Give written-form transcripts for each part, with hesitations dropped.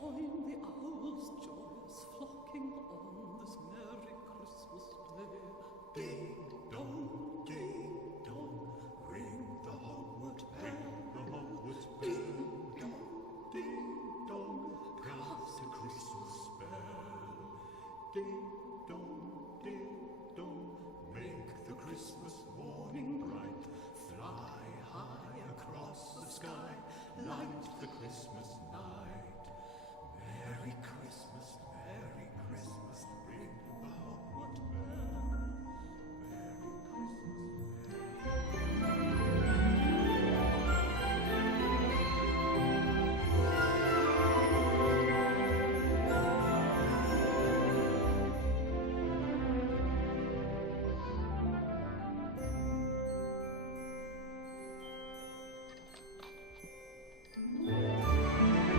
Join the owls joyous flocking on this merry Christmas day. Ding dong, ring the Hogwarts bell. The Hogwarts bell. Ding dong, cast a Christmas spell. Ding dong, make the Christmas morning bright. Fly high across the sky, light the Christmas night. Merry Christmas, ring the Hogwarts bell. Merry Christmas.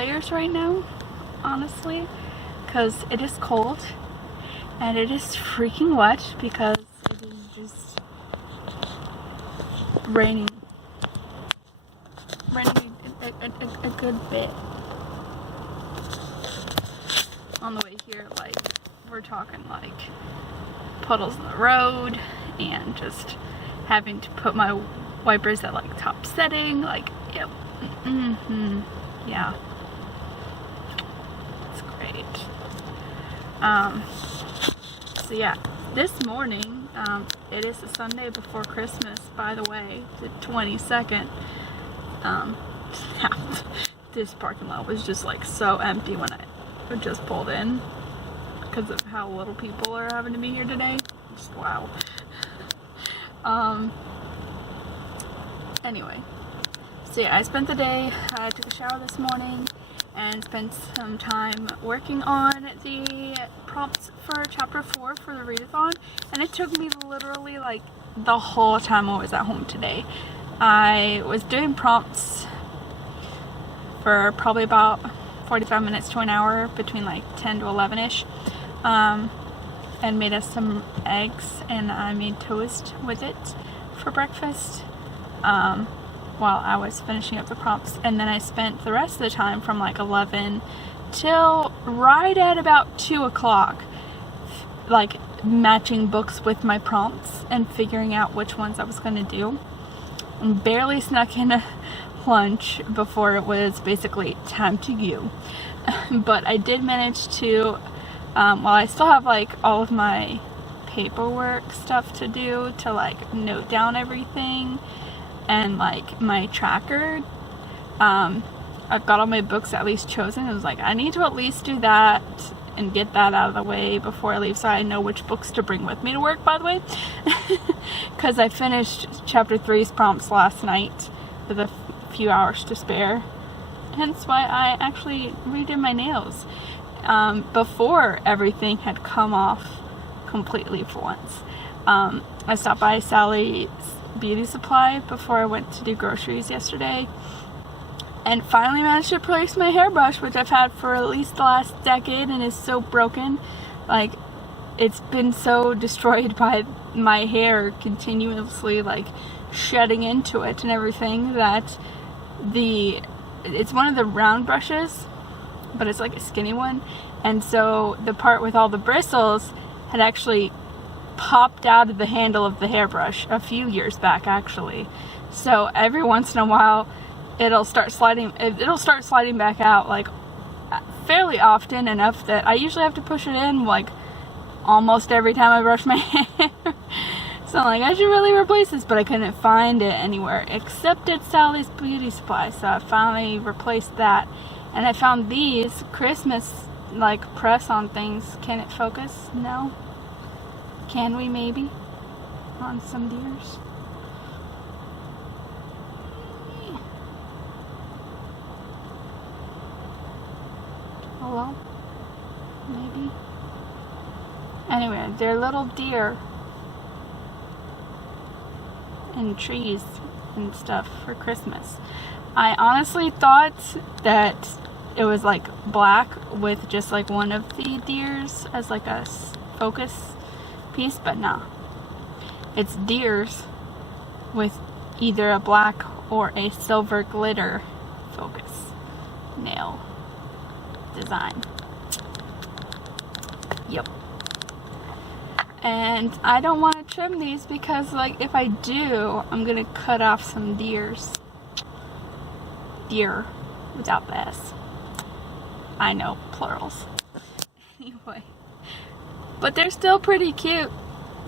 layers right now, honestly, because it is cold and it is freaking wet because it is just raining a good bit. On the way here, like, we're talking like puddles in the road and just having to put my wipers at like top setting, like, yep. Yeah, it's great. So yeah, this morning, it is the Sunday before Christmas, by the way, the 22nd. This parking lot was just like so empty when I just pulled in because of how little people are having to be here today. Just wow. Anyway, so yeah, I spent the day, I took a shower this morning and spent some time working on the prompts for chapter 4 for the readathon, and it took me literally like the whole time I was at home today. I was doing prompts for probably about 45 minutes to an hour, between like 10 to 11ish, and made us some eggs, and I made toast with it for breakfast while I was finishing up the prompts. And then I spent the rest of the time from like 11 till right at about 2 o'clock like matching books with my prompts and figuring out which ones I was going to do. And barely snuck in lunch before it was basically time to go. But I did manage to, while I still have like all of my paperwork stuff to do, to like note down everything, and like my tracker, I've got all my books at least chosen. I was like, I need to at least do that and get that out of the way before I leave, so I know which books to bring with me to work, by the way. Because I finished chapter 3's prompts last night with a few hours to spare, hence why I actually redid my nails before everything had come off completely for once. I stopped by Sally's beauty supply before I went to do groceries yesterday, and finally managed to replace my hairbrush, which I've had for at least the last decade and is so broken. Like, it's been so destroyed by my hair continuously like shedding into it and everything, that it's one of the round brushes, but it's like a skinny one, and so the part with all the bristles had actually popped out of the handle of the hairbrush a few years back, actually. So every once in a while it'll start sliding back out, like fairly often, enough that I usually have to push it in like almost every time I brush my hair. So I'm like, I should really replace this, but I couldn't find it anywhere except at Sally's beauty supply. So I finally replaced that, and I found these Christmas like press-on things. Can it focus? No. Can we maybe? On some deers? Hello? Maybe? Anyway, they're little deer and trees and stuff for Christmas. I honestly thought that it was like black with just like one of the deers as like a focus piece, but nah. It's deers with either a black or a silver glitter focus nail design. Yep. And I don't want to trim these because, like, if I do, I'm gonna cut off some deers. Deer without the S. I know, plurals. Anyway. But they're still pretty cute.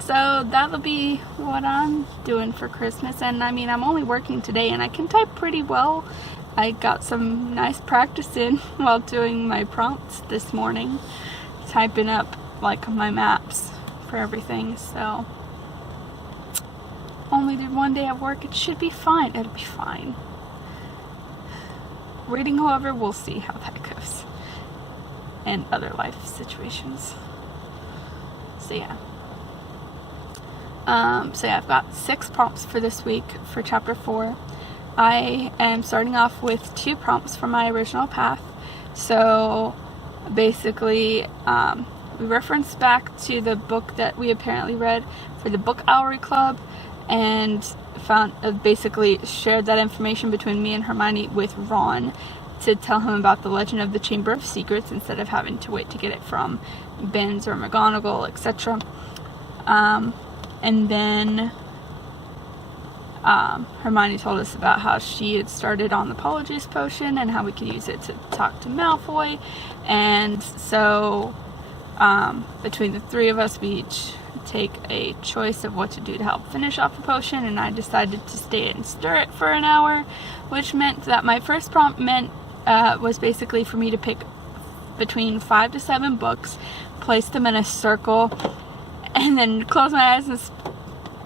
So that'll be what I'm doing for Christmas. And I mean, I'm only working today and I can type pretty well. I got some nice practice in while doing my prompts this morning. Typing up, like, my maps for everything, so only did one day of work. It should be fine. It'll be fine. Reading, however, we'll see how that goes, and other life situations. So yeah. I've got 6 prompts for this week for chapter 4. I am starting off with 2 prompts from my original path. So basically, we referenced back to the book that we apparently read for the book hour club, and found basically shared that information between me and Hermione with Ron to tell him about the legend of the Chamber of Secrets instead of having to wait to get it from Binns or McGonagall, etc. And then Hermione told us about how she had started on the Apologies potion and how we could use it to talk to Malfoy. And so between the three of us, we each take a choice of what to do to help finish off the potion, and I decided to stay and stir it for an hour, which meant that my first prompt was basically for me to pick between 5 to 7 books, place them in a circle, and then close my eyes and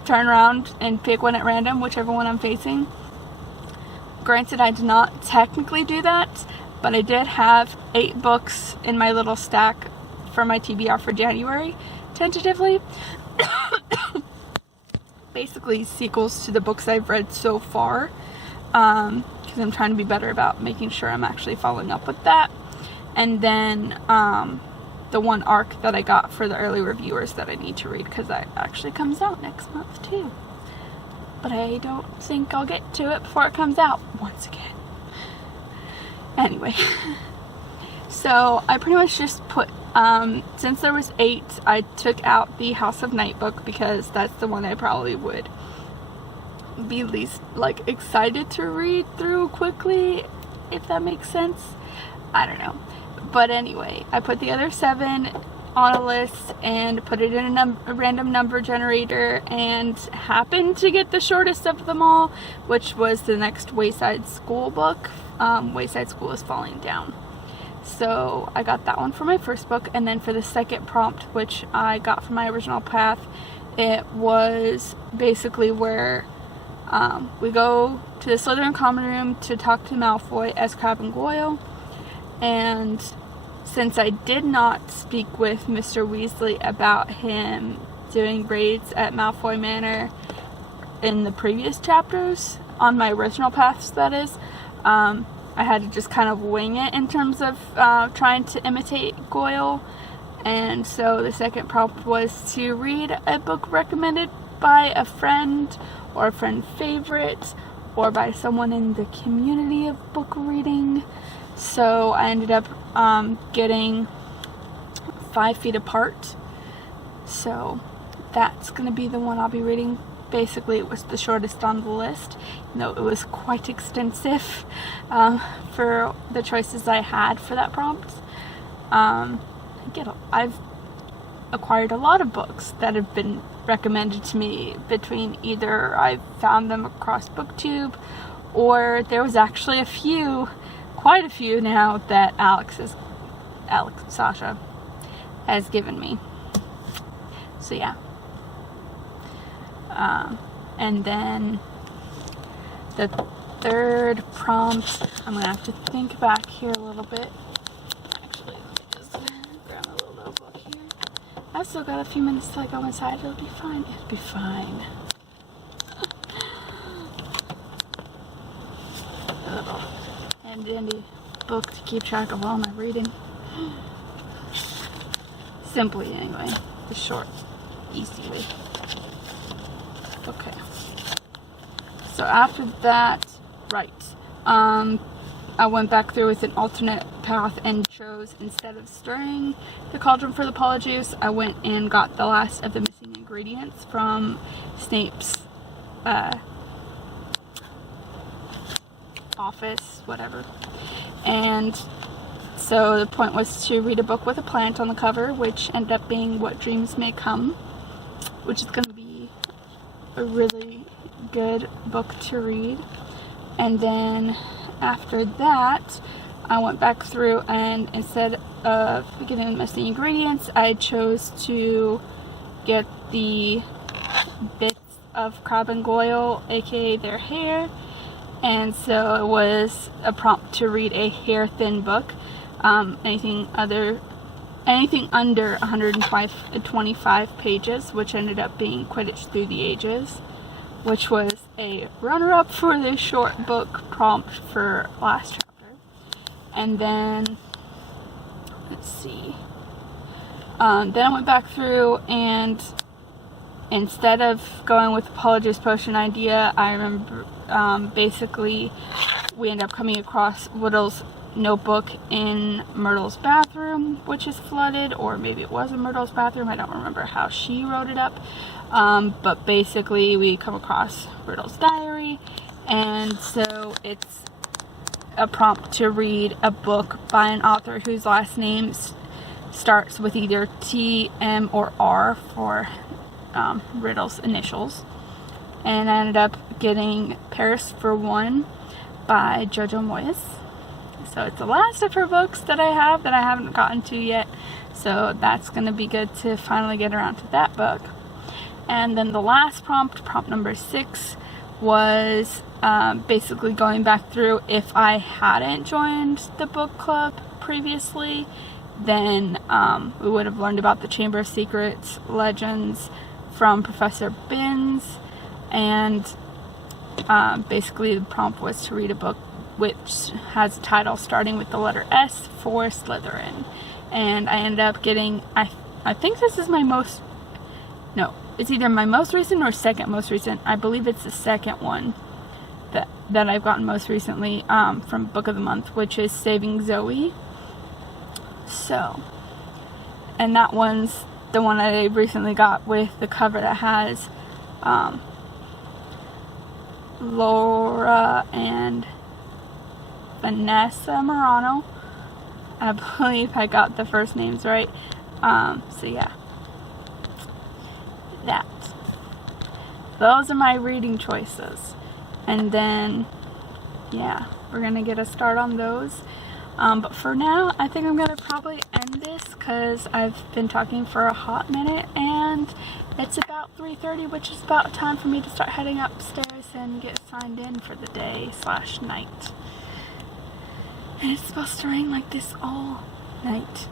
turn around and pick one at random, whichever one I'm facing. Granted, I did not technically do that, but I did have 8 books in my little stack for my TBR for January, tentatively. Basically sequels to the books I've read so far, because I'm trying to be better about making sure I'm actually following up with that. And then the one arc that I got for the early reviewers that I need to read, because that actually comes out next month too. But I don't think I'll get to it before it comes out once again. Anyway, so I pretty much just put, since there was 8, I took out the House of Night book because that's the one I probably would be least excited to read through quickly, if that makes sense. I don't know. But anyway, I put the other 7 on a list and put it in a random number generator, and happened to get the shortest of them all, which was the next Wayside School book. Wayside School is Falling Down. So I got that one for my first book, and then for the second prompt, which I got from my original path, it was basically where we go to the Slytherin common room to talk to Malfoy as Crabbe and Goyle. And since I did not speak with Mr. Weasley about him doing raids at Malfoy Manor in the previous chapters, on my original paths that is, I had to just kind of wing it in terms of trying to imitate Goyle. And so the second prompt was to read a book recommended by a friend or a friend favorite or by someone in the community of book reading. So I ended up getting 5 Feet Apart. So that's going to be the one I'll be reading. Basically, it was the shortest on the list, though it was quite extensive for the choices I had for that prompt. I've acquired a lot of books that have been recommended to me between either I've found them across BookTube, or there was actually quite a few now that Sasha has given me. So yeah. And then the third prompt, I'm gonna have to think back here a little bit. Actually, let me just grab a little notebook here. I've still got a few minutes till I go inside. It'll be fine. It'll be fine. And dandy book to keep track of all my reading. Simply, anyway. The short, easy way. Okay. So after that, right. I went back through with an alternate path and chose, instead of stirring the cauldron for the Polyjuice, I went and got the last of the missing ingredients from Snape's office, whatever. And so the point was to read a book with a plant on the cover, which ended up being What Dreams May Come, which is going to be a really good book to read. And then after that, I went back through, and instead of getting the missing ingredients, I chose to get the bits of Crabbe and Goyle, aka their hair. And so it was a prompt to read a hair-thin book. Anything under 125 pages, which ended up being Quidditch Through the Ages, which was a runner-up for the short book prompt for last chapter. And then let's see. Then I went back through, and instead of going with the Apologist Potion idea, I remember basically we ended up coming across Whittle's notebook in Myrtle's bathroom, which is flooded, or maybe it was in Myrtle's bathroom. I don't remember how she wrote it up. But basically we come across Myrtle's diary, and so it's a prompt to read a book by an author whose last name starts with either T, M, or R for Riddle's initials. And I ended up getting Paris for One by Jojo Moyes. So it's the last of her books that I haven't gotten to yet. So that's going to be good to finally get around to that book. And then the last prompt number 6, was basically going back through. If I hadn't joined the book club previously, then we would have learned about the Chamber of Secrets legends from Professor Binns, and basically the prompt was to read a book which has a title starting with the letter S for Slytherin. And I ended up getting, I think this is my most, no, it's either my most recent or second most recent. I believe it's the second one that I've gotten most recently from Book of the Month, which is Saving Zoe. So, and that one's the one that I recently got with the cover that has Laura and Vanessa Morano. I believe I got the first names right. So yeah, those are my reading choices. And then, yeah, we're gonna get a start on those. But for now, I think I'm gonna probably end this because I've been talking for a hot minute, and it's about 3:30, which is about time for me to start heading upstairs and get signed in for the day / night. And it's supposed to rain like this all night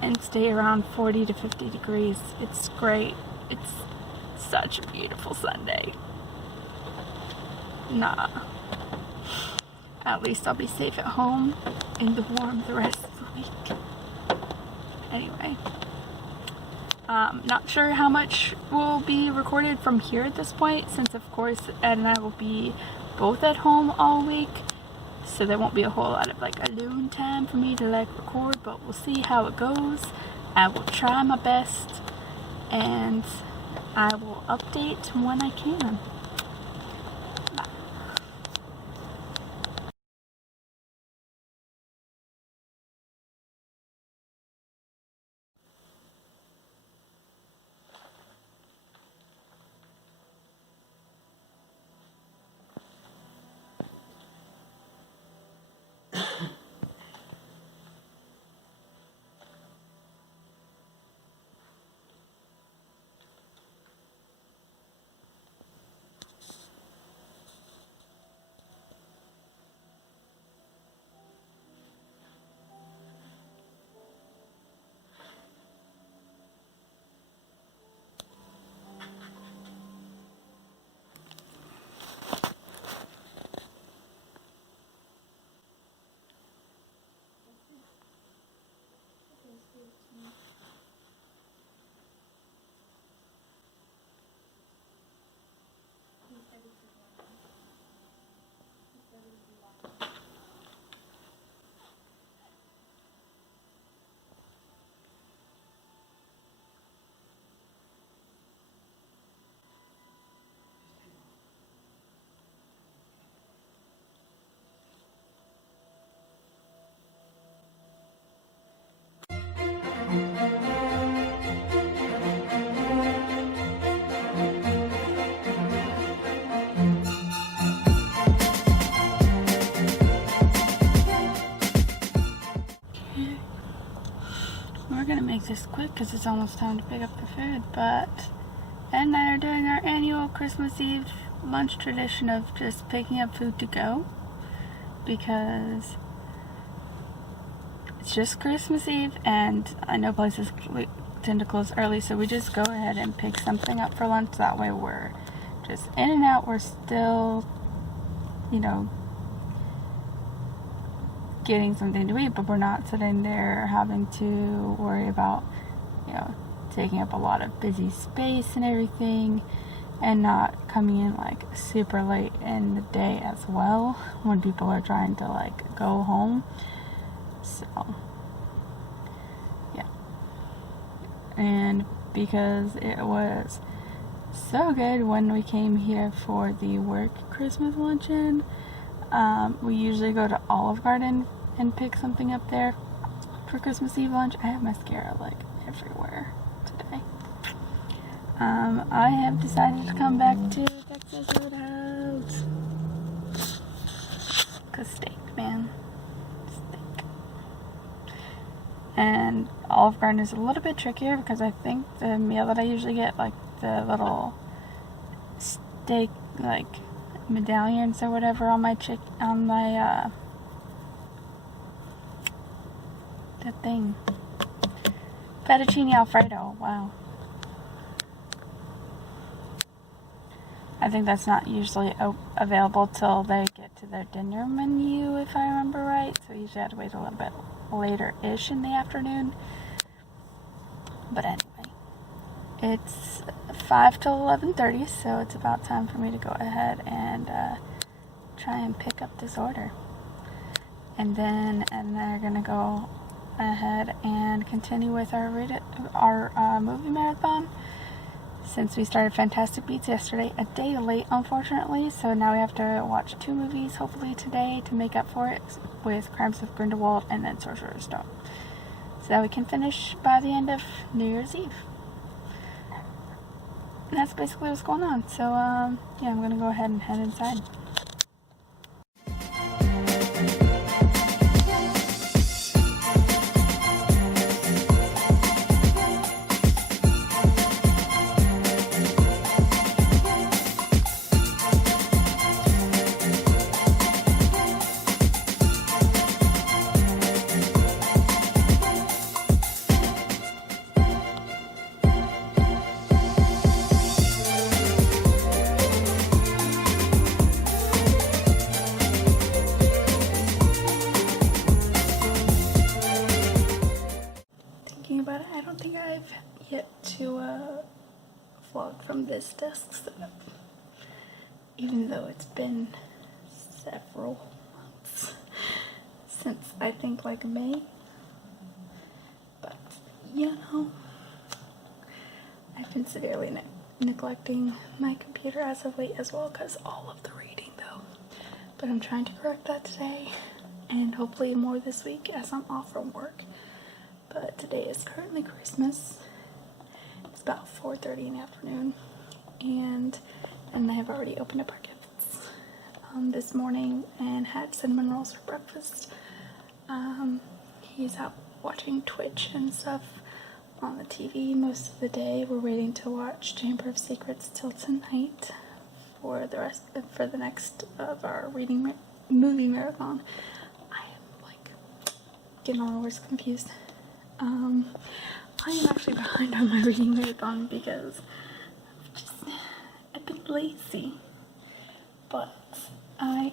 and stay around 40 to 50 degrees. It's great. It's such a beautiful Sunday. Nah. At least I'll be safe at home in the warm the rest of the week. Anyway. Not sure how much will be recorded from here at this point, since of course Ed and I will be both at home all week. So there won't be a whole lot of like alone time for me to like record, but we'll see how it goes. I will try my best, and I will update when I can. We're gonna make this quick because it's almost time to pick up the food, but Ed and I are doing our annual Christmas Eve lunch tradition of just picking up food to go, because it's just Christmas Eve and I know places tend to close early, so we just go ahead and pick something up for lunch. That way we're just in and out. We're still, you know, getting something to eat, but we're not sitting there having to worry about, you know, taking up a lot of busy space and everything, and not coming in like super late in the day as well when people are trying to like go home. So yeah, and because it was so good when we came here for the work Christmas luncheon, we usually go to Olive Garden and pick something up there for Christmas Eve lunch. I have mascara like everywhere today. I have decided to come back to Texas Roadhouse. Cause steak, man. Steak. And Olive Garden is a little bit trickier because I think the meal that I usually get, like the little steak, like medallions or whatever on my that thing. Fettuccine Alfredo, wow. I think that's not usually available till they get to their dinner menu, if I remember right. So you usually have to wait a little bit later-ish in the afternoon. But anyway, it's 5 till 11:30, so it's about time for me to go ahead and try and pick up this order. And then they're gonna go ahead and continue with our movie marathon. Since we started Fantastic Beasts yesterday, a day late, unfortunately, so now we have to watch 2 movies, hopefully today, to make up for it, with Crimes of Grindelwald and then Sorcerer's Stone, so that we can finish by the end of New Year's Eve. And that's basically what's going on, so, yeah, I'm gonna go ahead and head inside. About it, I don't think I've yet to vlog from this desk setup, even though it's been several months since I think like May. But you know, I've been severely neglecting my computer as of late as well, because all of the reading though. But I'm trying to correct that today, and hopefully more this week as I'm off from work. But today is currently Christmas. It's about 4:30 in the afternoon, and I have already opened up our gifts this morning and had cinnamon rolls for breakfast. He's out watching Twitch and stuff on the TV most of the day. We're waiting to watch Chamber of Secrets till tonight for the next of our movie marathon. I am like getting all the words confused. I am actually behind on my reading marathon because I've been lazy, but I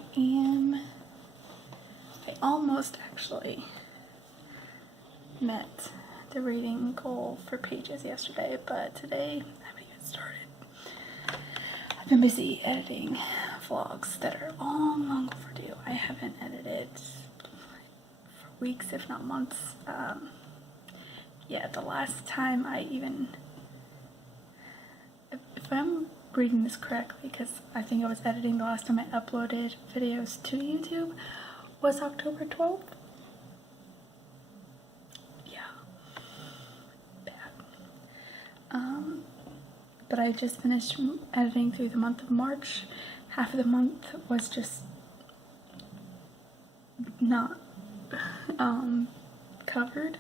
almost actually met the reading goal for pages yesterday, but today I haven't even started. I've been busy editing vlogs that are long overdue. I haven't edited for weeks, if not months. Yeah, the last time I even, if I'm reading this correctly, because I think I was editing the last time I uploaded videos to YouTube, was October 12th. Yeah, bad. But I just finished editing through the month of March. Half of the month was just not covered.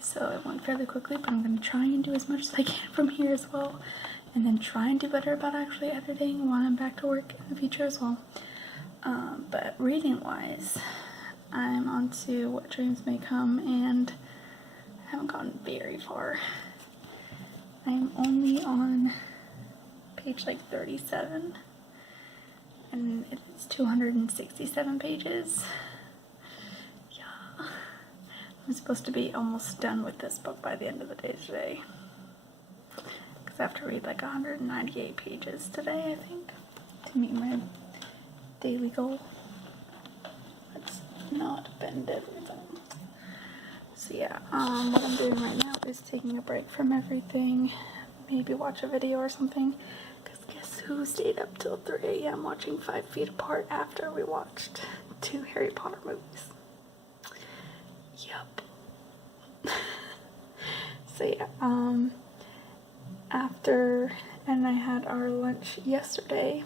So it went fairly quickly, but I'm going to try and do as much as I can from here as well, and then try and do better about actually editing when I'm back to work in the future as well. But reading wise, I'm on to What Dreams May Come, and I haven't gotten very far. I'm only on page like 37, and it's 267 pages. Yeah, I'm supposed to be almost done with this book by the end of the day today. Because I have to read like 198 pages today, I think, to meet my daily goal. Let's not bend everything. So yeah, what I'm doing right now is taking a break from everything. Maybe watch a video or something. Because guess who stayed up till 3 a.m. watching 5 Feet Apart after we watched 2 Harry Potter movies? Yup. So yeah, after, and I had our lunch yesterday,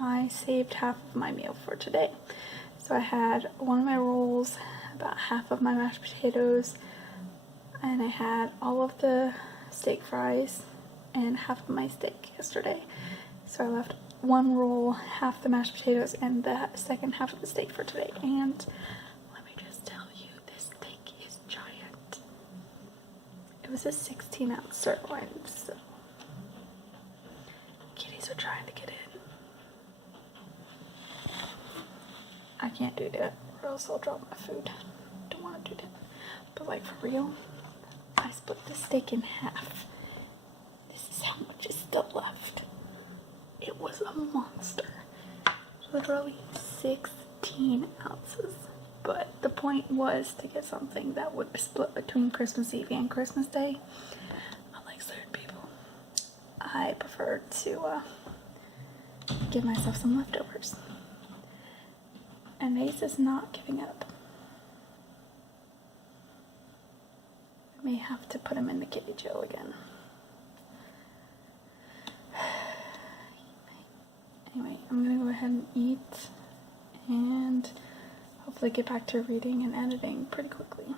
I saved half of my meal for today. So I had one of my rolls, about half of my mashed potatoes, and I had all of the steak fries and half of my steak yesterday. So I left one roll, half the mashed potatoes, and the second half of the steak for today. And let me just tell you, this steak is giant. It was a 16-ounce sirloin, so kitties are trying to get in. I can't do that, or else I'll drop my food. Don't want to do that. But like, for real, I split the steak in half. This is how much is still left. It was a monster. Literally 16 ounces. But the point was to get something that would split between Christmas Eve and Christmas Day. Unlike certain people, I preferred to give myself some leftovers. And Ace is not giving up. I may have to put him in the kitty jail again. Anyway, I'm gonna go ahead and eat and hopefully get back to reading and editing pretty quickly.